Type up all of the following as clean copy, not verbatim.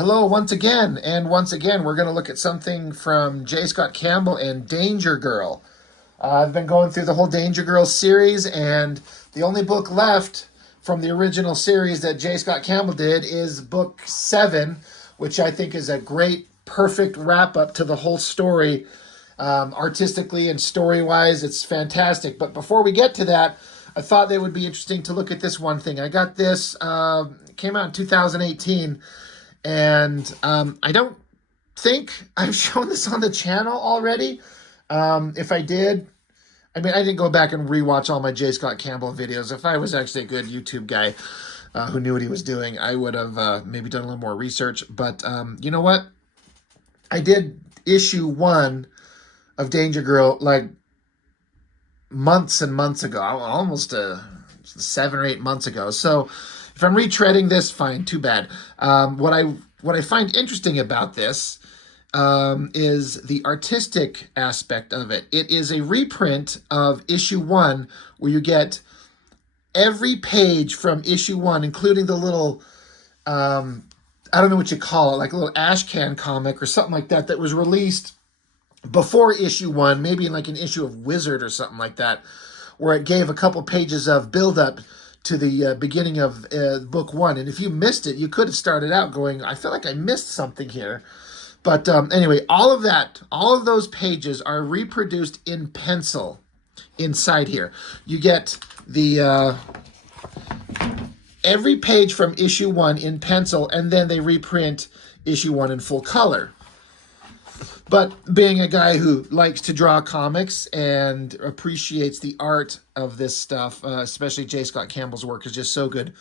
Hello once again, and once again we're going to look at something from J. Scott Campbell and Danger Girl. I've been going through the whole Danger Girl series, and the only book left from the original series that J. Scott Campbell did is book 7, which I think is a great, perfect wrap-up to the whole story. Artistically and story-wise, it's fantastic. But before we get to that, I thought it would be interesting to look at this one thing. I got this, came out in 2018, and I don't think I've shown this on the channel already. If I did, I didn't go back and rewatch all my J. Scott Campbell videos. If I was actually a good YouTube guy who knew what he was doing, I would have maybe done a little more research. But you know what? I did issue 1 of Danger Girl like months and months ago, almost 7 or 8 months ago. So if I'm retreading this, fine, too bad. What I find interesting about this is the artistic aspect of it. It is a reprint of issue 1, where you get every page from issue 1, including the little, I don't know what you call it, like a little ash can comic or something like that, that was released before issue 1, maybe like an issue of Wizard or something like that, where it gave a couple pages of build-up to the beginning of book 1. And if you missed it, you could have started out going, I feel like I missed something here. But anyway, all of those pages are reproduced in pencil inside here. You get the every page from issue 1 in pencil, and then they reprint issue 1 in full color. But being a guy who likes to draw comics and appreciates the art of this stuff, especially J. Scott Campbell's work is just so good.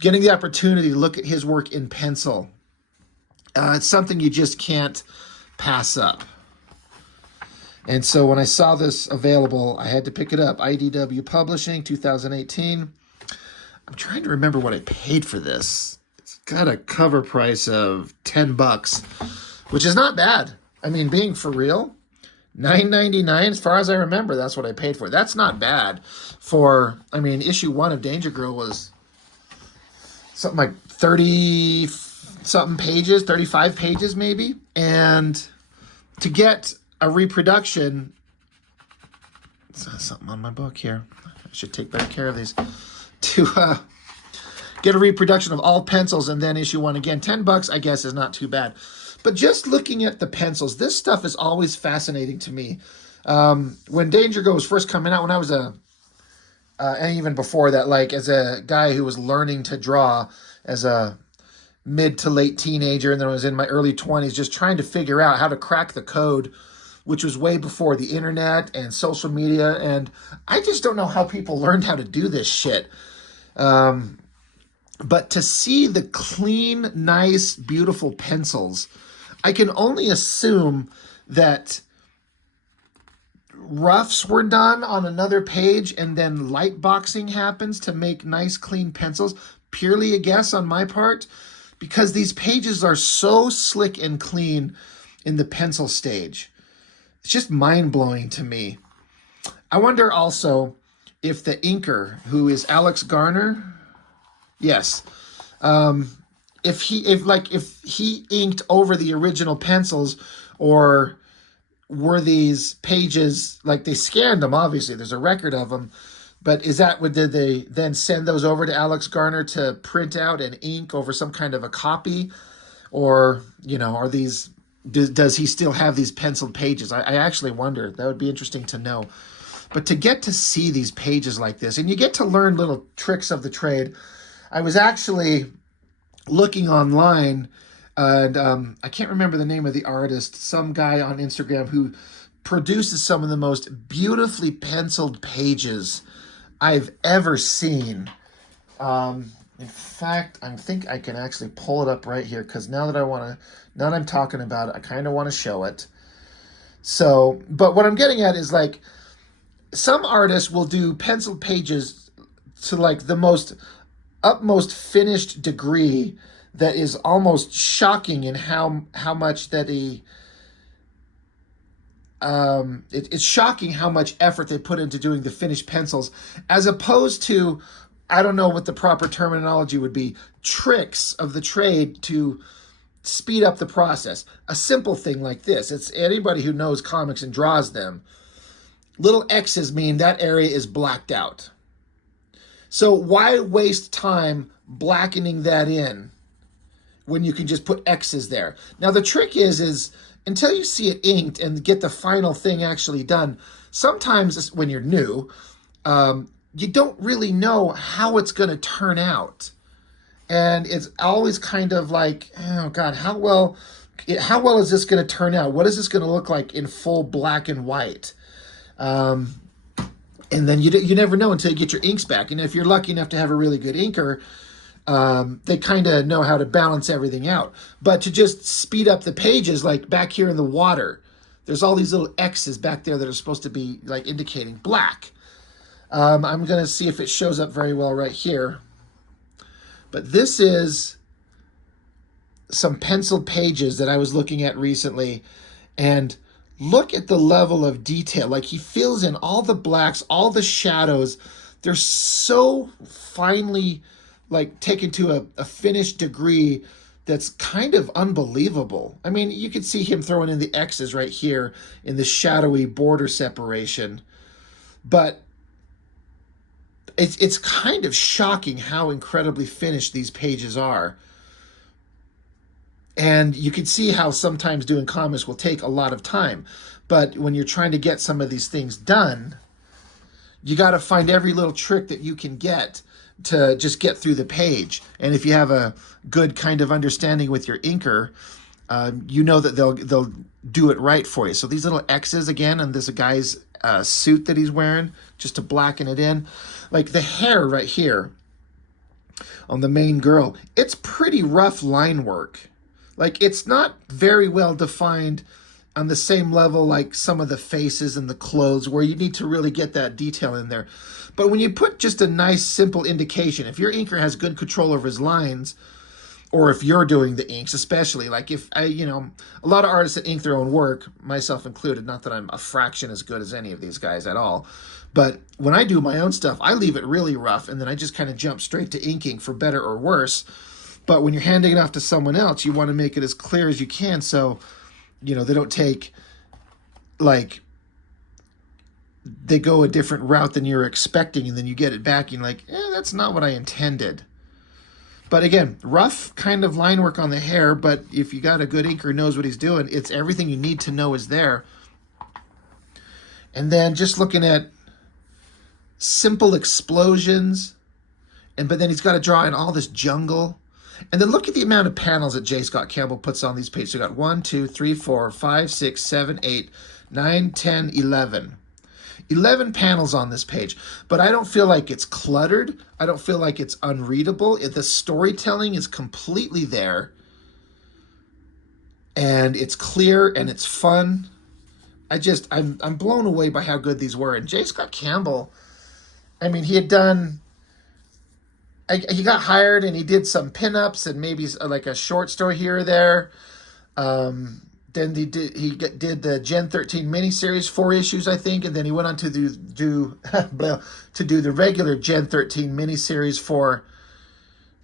Getting the opportunity to look at his work in pencil, it's something you just can't pass up. And so when I saw this available, I had to pick it up. IDW Publishing, 2018. I'm trying to remember what I paid for this. It's got a cover price of $10, which is not bad. Being for real, $9.99, as far as I remember, that's what I paid for. That's not bad for, issue 1 of Danger Girl was something like 30-something pages, 35 pages maybe. And to get a reproduction, something on my book here. I should take better care of these. To get a reproduction of all pencils and then issue 1 again, $10, I guess, is not too bad. But just looking at the pencils, this stuff is always fascinating to me. When Danger Girl was first coming out, when I was and even before that, like as a guy who was learning to draw as a mid to late teenager, and then I was in my early 20s, just trying to figure out how to crack the code, which was way before the internet and social media. And I just don't know how people learned how to do this shit. But to see the clean, nice, beautiful pencils, I can only assume that roughs were done on another page and then light boxing happens to make nice, clean pencils. Purely a guess on my part, because these pages are so slick and clean in the pencil stage. It's just mind-blowing to me. I wonder also if the inker, who is Alex Garner, yes, if he inked over the original pencils, or were these pages, like they scanned them, obviously there's a record of them, but did they then send those over to Alex Garner to print out and ink over some kind of a copy? Or, are these, does he still have these penciled pages? I actually wonder. That would be interesting to know. But to get to see these pages like this, and you get to learn little tricks of the trade. I was actually looking online, and I can't remember the name of the artist, some guy on Instagram who produces some of the most beautifully penciled pages I've ever seen. In fact, I think I can actually pull it up right here, because now that I'm talking about it, I kind of want to show it. So, but what I'm getting at is, like, some artists will do penciled pages to like the utmost finished degree that is almost shocking in how much that it's shocking how much effort they put into doing the finished pencils, as opposed to, I don't know what the proper terminology would be, tricks of the trade to speed up the process. A simple thing like this, it's anybody who knows comics and draws them, little X's mean that area is blacked out. So why waste time blackening that in when you can just put X's there? Now the trick is until you see it inked and get the final thing actually done, sometimes when you're new, you don't really know how it's going to turn out. And it's always kind of like, oh God, how well is this going to turn out? What is this going to look like in full black and white? And then you never know until you get your inks back. And if you're lucky enough to have a really good inker, they kind of know how to balance everything out. But to just speed up the pages, like back here in the water, there's all these little X's back there that are supposed to be like indicating black. I'm going to see if it shows up very well right here. But this is some penciled pages that I was looking at recently, and look at the level of detail. Like he fills in all the blacks, all the shadows. They're so finely like taken to a finished degree that's kind of unbelievable. I mean, you can see him throwing in the X's right here in the shadowy border separation, but it's kind of shocking how incredibly finished these pages are. And you can see how sometimes doing comics will take a lot of time. But when you're trying to get some of these things done, you got to find every little trick that you can get to just get through the page. And if you have a good kind of understanding with your inker, you know that they'll do it right for you. So these little X's again on this guy's suit that he's wearing, just to blacken it in. Like the hair right here on the main girl, it's pretty rough line work. Like it's not very well defined on the same level like some of the faces and the clothes where you need to really get that detail in there. But when you put just a nice simple indication, if your inker has good control over his lines, or if you're doing the inks, especially like if a lot of artists that ink their own work, myself included, not that I'm a fraction as good as any of these guys at all, but when I do my own stuff, I leave it really rough and then I just kind of jump straight to inking for better or worse. But when you're handing it off to someone else, you want to make it as clear as you can so, they don't take, like, they go a different route than you're expecting and then you get it back and you're like, that's not what I intended. But again, rough kind of line work on the hair, but if you got a good inker who knows what he's doing, it's everything you need to know is there. And then just looking at simple explosions, but then he's got to draw in all this jungle. And then look at the amount of panels that J. Scott Campbell puts on these pages. So we got 1, 2, 3, 4, 5, 6, 7, 8, 9, 10, 11. 11 panels on this page. But I don't feel like it's cluttered. I don't feel like it's unreadable. The storytelling is completely there. And it's clear and it's fun. I'm blown away by how good these were. And J. Scott Campbell, I mean, he had done... he got hired and he did some pinups and maybe like a short story here or there. Then he did the Gen 13 miniseries, 4 issues, I think, and then he went on to do the regular Gen 13 miniseries for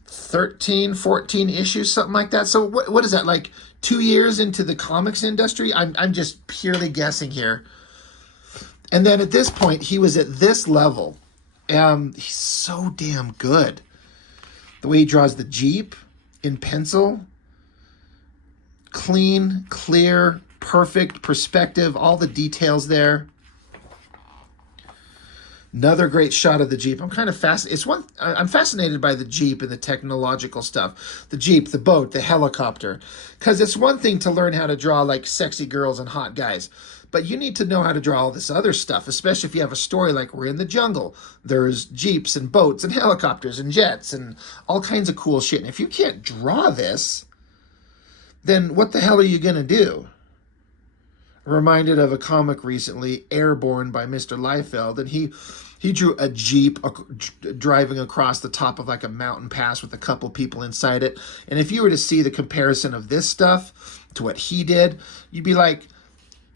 13, 14 issues, something like that. So what is that, like 2 years into the comics industry? I'm just purely guessing here. And then at this point, he was at this level. He's so damn good. The way he draws the Jeep in pencil, clean, clear, perfect perspective, all the details there. Another great shot of the Jeep. I'm kind of I'm fascinated by the Jeep and the technological stuff. The Jeep, the boat, the helicopter. Because it's one thing to learn how to draw like sexy girls and hot guys. But you need to know how to draw all this other stuff, especially if you have a story like we're in the jungle. There's Jeeps and boats and helicopters and jets and all kinds of cool shit. And if you can't draw this, then what the hell are you going to do? Reminded of a comic recently, Airborne by Mr. Liefeld, and he drew a Jeep driving across the top of like a mountain pass with a couple people inside it. And if you were to see the comparison of this stuff to what he did, you'd be like,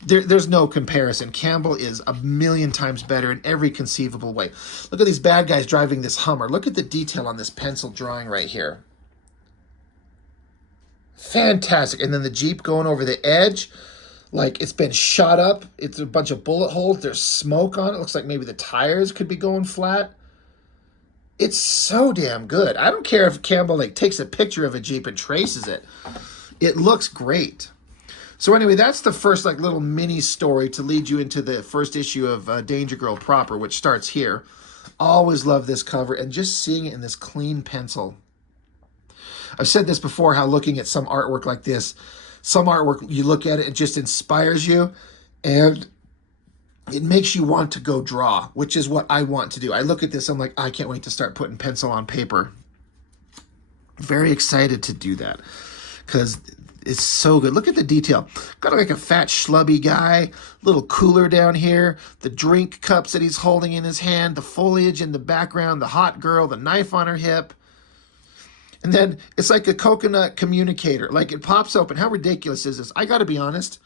there's no comparison. Campbell is a million times better in every conceivable way. Look at these bad guys driving this Hummer. Look at the detail on this pencil drawing right here. Fantastic. And then the Jeep going over the edge, like it's been shot up. It's a bunch of bullet holes. There's smoke on it. Looks like maybe the tires could be going flat. It's so damn good. I don't care if Campbell like takes a picture of a Jeep and traces it. It looks great. So anyway, that's the first like little mini story to lead you into the first issue of Danger Girl proper, which starts here. Always love this cover and just seeing it in this clean pencil. I've said this before, how looking at some artwork like this, some artwork, you look at it, it just inspires you and it makes you want to go draw, which is what I want to do. I look at this, I'm like, I can't wait to start putting pencil on paper. Very excited to do that because it's so good. Look at the detail. Got like a fat schlubby guy, little cooler down here, the drink cups that he's holding in his hand, the foliage in the background, the hot girl, the knife on her hip. And then it's like a coconut communicator. Like it pops open. How ridiculous is this? I got to be honest.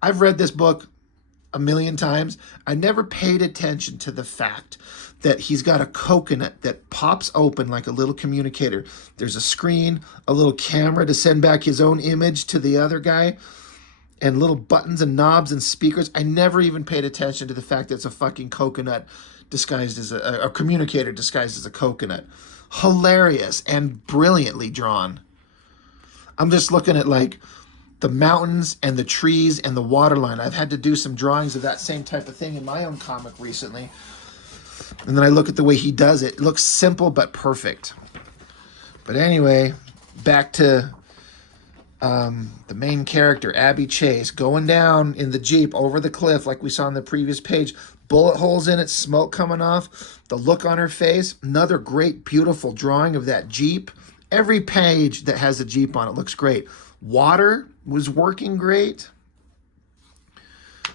I've read this book a million times. I never paid attention to the fact that he's got a coconut that pops open like a little communicator. There's a screen, a little camera to send back his own image to the other guy, and little buttons and knobs and speakers. I never even paid attention to the fact that it's a fucking coconut disguised as a communicator disguised as a coconut. Hilarious and brilliantly drawn. I'm just looking at like the mountains and the trees and the water line. I've had to do some drawings of that same type of thing in my own comic recently. And then I look at the way he does it. It looks simple but perfect. But anyway, back to the main character, Abby Chase, going down in the Jeep over the cliff like we saw on the previous page. Bullet holes in it, smoke coming off, the look on her face. Another great, beautiful drawing of that Jeep. Every page that has a Jeep on it looks great. Water was working great.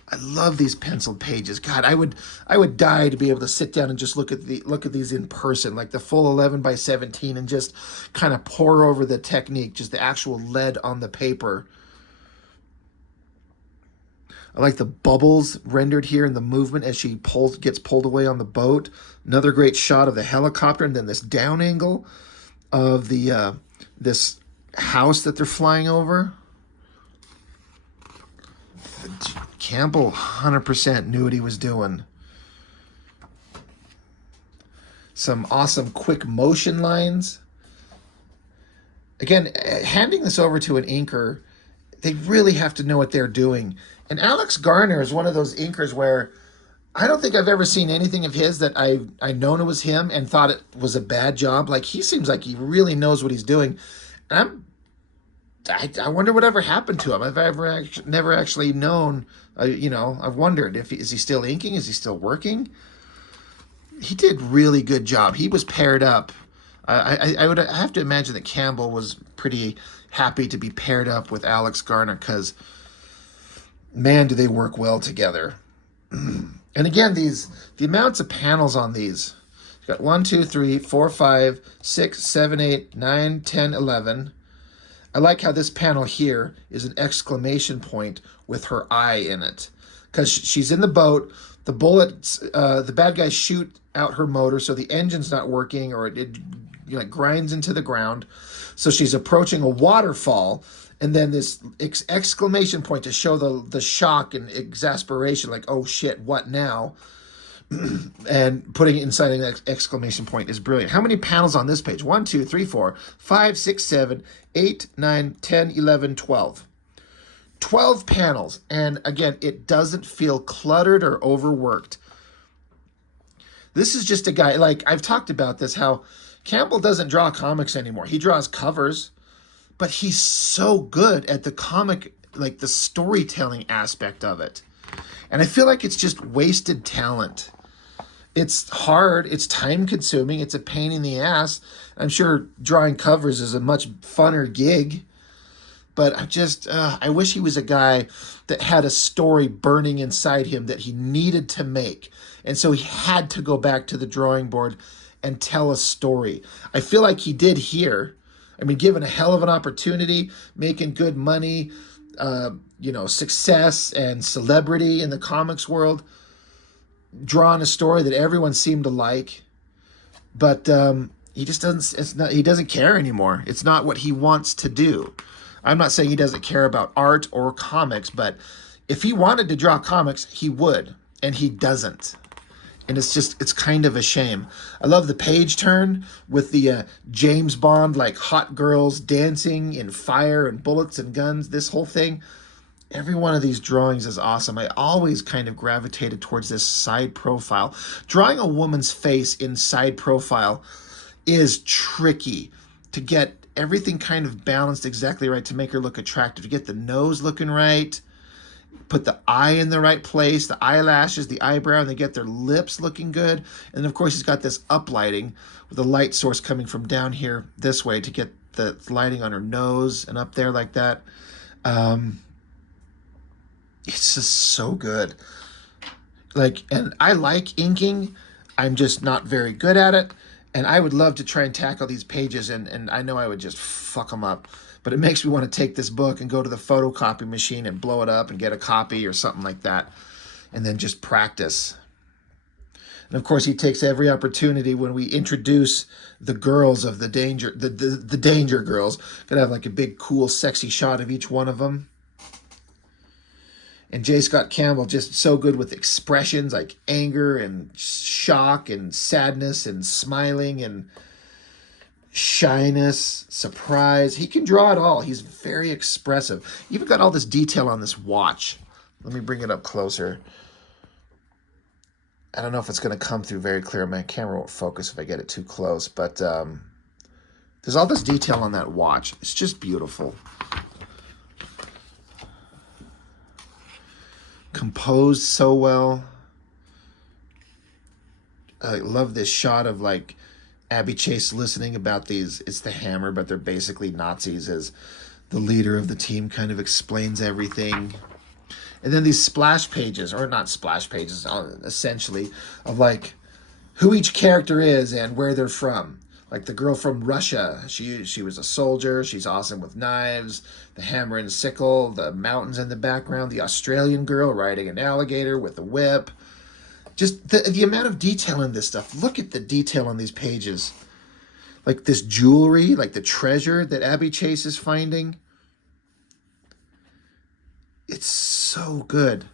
I love these penciled pages. God, I would die to be able to sit down and just look at these in person, like the full 11 by 17, and just kind of pour over the technique, just the actual lead on the paper. I like the bubbles rendered here in the movement as she gets pulled away on the boat. Another great shot of the helicopter, and then this down angle of the this house that they're flying over. Campbell 100% knew what he was doing. Some awesome quick motion lines. Again, handing this over to an inker, they really have to know what they're doing. And Alex Garner is one of those inkers where I don't think I've ever seen anything of his that I known it was him and thought it was a bad job. Like, he seems like he really knows what he's doing. And I wonder whatever happened to him. I've never actually known. I've wondered is he still inking? Is he still working? He did really good job. He was paired up. I would have to imagine that Campbell was pretty happy to be paired up with Alex Garner because, man, do they work well together. And again, the amounts of panels on these. You've got 1, 2, 3, 4, 5, 6, 7, 8, 9, 10, 11. I like how this panel here is an exclamation point with her eye in it. Because she's in the boat, the bullets, the bad guys shoot out her motor, so the engine's not working, or it grinds into the ground. So she's approaching a waterfall, and then this exclamation point to show the shock and exasperation, like, oh shit, what now? And putting it inside an exclamation point is brilliant. How many panels on this page? 1, 2, 3, 4, 5, 6, 7, 8, 9, 10, 11, 12. 12 panels. And again, it doesn't feel cluttered or overworked. This is just a guy, like I've talked about this, how Campbell doesn't draw comics anymore. He draws covers, but he's so good at the comic, like the storytelling aspect of it. And I feel like it's just wasted talent. It's hard, it's time consuming, it's a pain in the ass. I'm sure drawing covers is a much funner gig, but I wish he was a guy that had a story burning inside him that he needed to make. And so he had to go back to the drawing board and tell a story. I feel like he did here. I mean, given a hell of an opportunity, making good money, success and celebrity in the comics world, drawing a story that everyone seemed to like, but he just doesn't. He doesn't care anymore. It's not what he wants to do. I'm not saying he doesn't care about art or comics, but if he wanted to draw comics, he would, and he doesn't. And it's kind of a shame. I love the page turn with the James Bond, like hot girls dancing in fire and bullets and guns, this whole thing. Every one of these drawings is awesome. I always kind of gravitated towards this side profile. Drawing a woman's face in side profile is tricky to get everything kind of balanced exactly right to make her look attractive, to get the nose looking right, put the eye in the right place, the eyelashes, the eyebrow, and they get their lips looking good. And then, of course, he's got this uplighting with the light source coming from down here this way to get the lighting on her nose and up there like that. It's just so good. Like, and I like inking. I'm just not very good at it. And I would love to try and tackle these pages, and I know I would just fuck them up. But it makes me want to take this book and go to the photocopy machine and blow it up and get a copy or something like that, and then just practice. And of course, he takes every opportunity when we introduce the girls of the Danger Girls. Gonna have like a big, cool, sexy shot of each one of them. And J. Scott Campbell just so good with expressions like anger and shock and sadness and smiling and shyness, surprise. He can draw it all. He's very expressive. Even got all this detail on this watch. Let me bring it up closer. I don't know if it's going to come through very clear. My camera won't focus if I get it too close. But there's all this detail on that watch. It's just beautiful. Composed so well. I love this shot of like Abby Chase listening about these. It's the Hammer, but they're basically Nazis, as the leader of the team kind of explains everything. And then these splash pages, or not splash pages, essentially, of like who each character is and where they're from. Like the girl from Russia, she was a soldier. She's awesome with knives. The hammer and sickle, the mountains in the background. The Australian girl riding an alligator with a whip. Just the amount of detail in this stuff. Look at the detail on these pages. Like this jewelry, like the treasure that Abby Chase is finding. It's so good.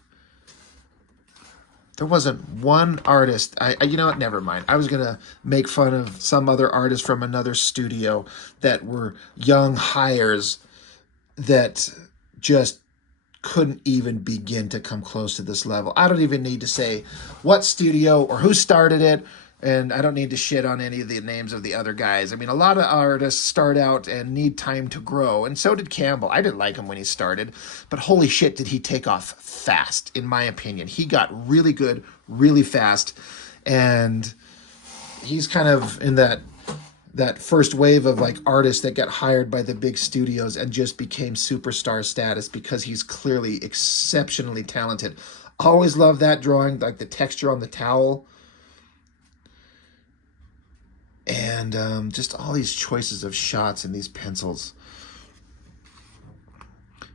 There wasn't one artist. You know what? Never mind. I was going to make fun of some other artist from another studio that were young hires that just couldn't even begin to come close to this level. I don't even need to say what studio or who started it, and I don't need to shit on any of the names of the other guys. I mean, a lot of artists start out and need time to grow, and so did Campbell. I didn't like him when he started, but holy shit did he take off fast, in my opinion. He got really good really fast, and he's kind of in that first wave of like artists that got hired by the big studios and just became superstar status because he's clearly exceptionally talented. Always love that drawing, like the texture on the towel. And just all these choices of shots and these pencils.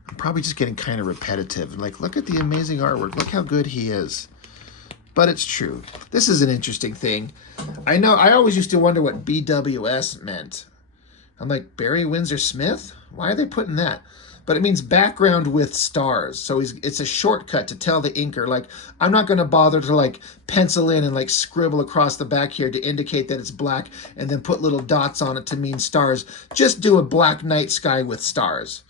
I'm probably just getting kind of repetitive. Like, look at the amazing artwork. Look how good he is. But it's true. This is an interesting thing. I know, I always used to wonder what BWS meant. I'm like, Barry Windsor Smith? Why are they putting that? But it means background with stars. So it's a shortcut to tell the inker, like, I'm not going to bother to like pencil in and like scribble across the back here to indicate that it's black and then put little dots on it to mean stars. Just do a black night sky with stars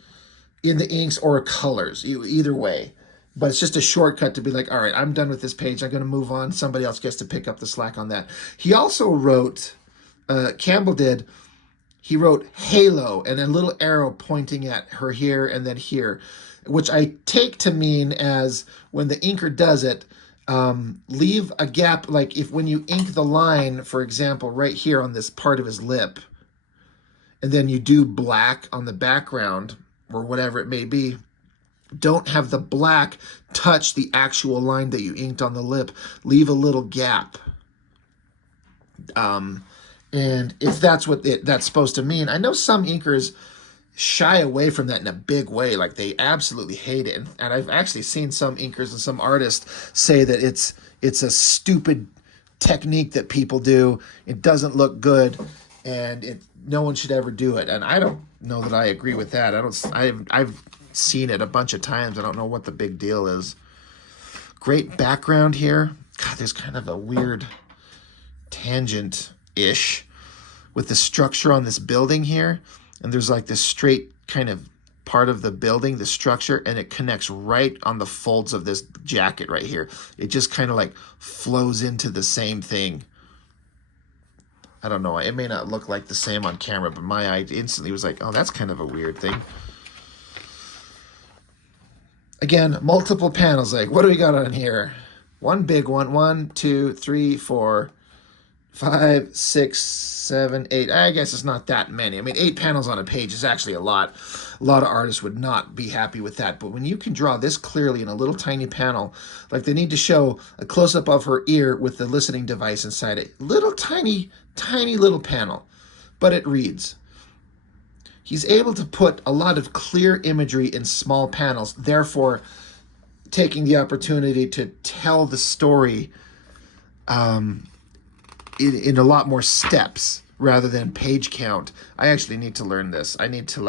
in the inks or colors, either way. But it's just a shortcut to be like, all right, I'm done with this page. I'm going to move on. Somebody else gets to pick up the slack on that. He also wrote, Campbell did, he wrote Halo and a little arrow pointing at her here and then here, which I take to mean as when the inker does it, leave a gap. Like if when you ink the line, for example, right here on this part of his lip, and then you do black on the background or whatever it may be, don't have the black touch the actual line that you inked on the lip. Leave a little gap. And if that's what that's supposed to mean, I know some inkers shy away from that in a big way. Like they absolutely hate it. And I've actually seen some inkers and some artists say that it's a stupid technique that people do. It doesn't look good. and no one should ever do it. And I don't know that I agree with that. I've seen it a bunch of times. I don't know what the big deal is. Great background here. God, there's kind of a weird tangent-ish with the structure on this building here. And there's like this straight kind of part of the building, the structure, and it connects right on the folds of this jacket right here. It just kind of like flows into the same thing. I don't know. It may not look like the same on camera, but my eye instantly was like, oh, that's kind of a weird thing. Again, multiple panels. Like, what do we got on here? One big one. 1, 2, 3, 4, 5, 6, 7, 8. I guess it's not that many. I mean, 8 panels on a page is actually a lot. A lot of artists would not be happy with that. But when you can draw this clearly in a little tiny panel, like they need to show a close-up of her ear with the listening device inside it. Little tiny, tiny little panel. But it reads. He's able to put a lot of clear imagery in small panels, therefore taking the opportunity to tell the story in a lot more steps rather than page count. I actually need to learn this. I need to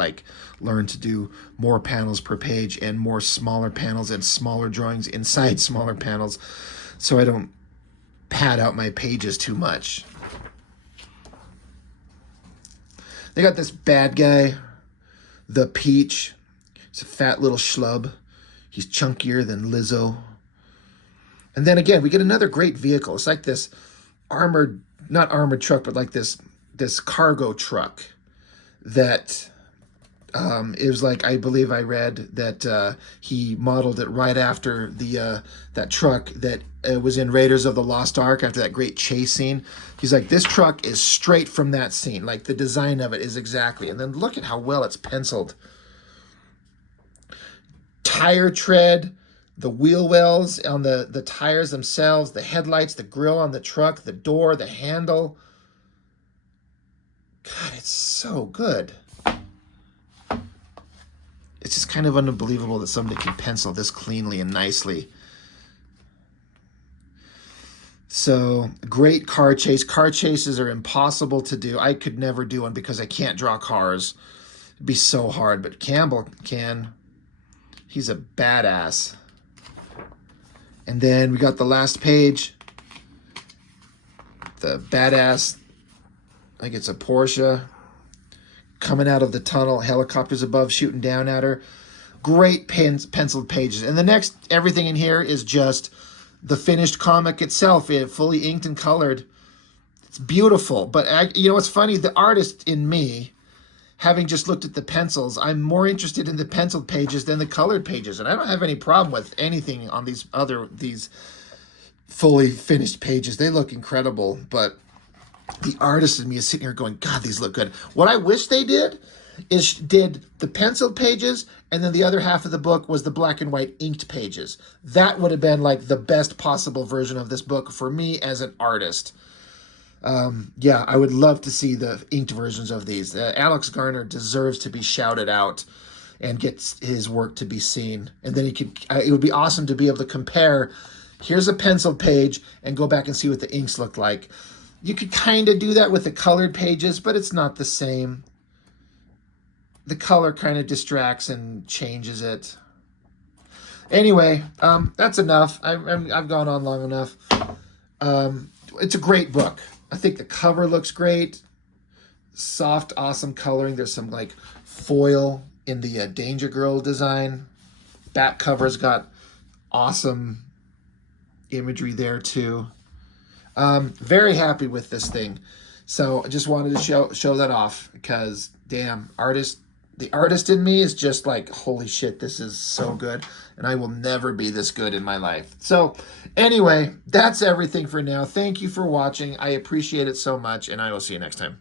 learn to do more panels per page and more smaller panels and smaller drawings inside smaller panels so I don't pad out my pages too much. They got this bad guy, the Peach. He's a fat little schlub. He's chunkier than Lizzo. And then again, we get another great vehicle. It's like this armored, not armored truck, but like this cargo truck that it was like, I believe I read that he modeled it right after that truck that was in Raiders of the Lost Ark after that great chase scene. He's like, this truck is straight from that scene. Like the design of it is exactly. And then look at how well it's penciled. Tire tread, the wheel wells on the tires themselves, the headlights, the grill on the truck, the door, the handle. God, it's so good. It's just kind of unbelievable that somebody can pencil this cleanly and nicely. So, great car chase. Car chases are impossible to do. I could never do one because I can't draw cars. It'd be so hard, but Campbell can. He's a badass. And then we got the last page. The badass, I think it's a Porsche, coming out of the tunnel, helicopters above shooting down at her. Great penciled pages. And the next, everything in here is just the finished comic itself, fully inked and colored. It's beautiful. But you know what's funny? The artist in me, having just looked at the pencils, I'm more interested in the penciled pages than the colored pages. And I don't have any problem with anything on these fully finished pages. They look incredible. But the artist in me is sitting here going, God, these look good. What I wish they did is did the penciled pages, and then the other half of the book was the black and white inked pages. That would have been like the best possible version of this book for me as an artist. Yeah, I would love to see the inked versions of these. Alex Garner deserves to be shouted out and gets his work to be seen. And then it would be awesome to be able to compare, here's a penciled page, and go back and see what the inks look like. You could kind of do that with the colored pages, but it's not the same. The color kind of distracts and changes it. Anyway, that's enough. I've gone on long enough. It's a great book. I think the cover looks great. Soft, awesome coloring. There's some like foil in the Danger Girl design. Back cover's got awesome imagery there too. Very happy with this thing. So I just wanted to show that off because damn, the artist in me is just like, holy shit, this is so good. And I will never be this good in my life. So anyway, that's everything for now. Thank you for watching. I appreciate it so much, and I will see you next time.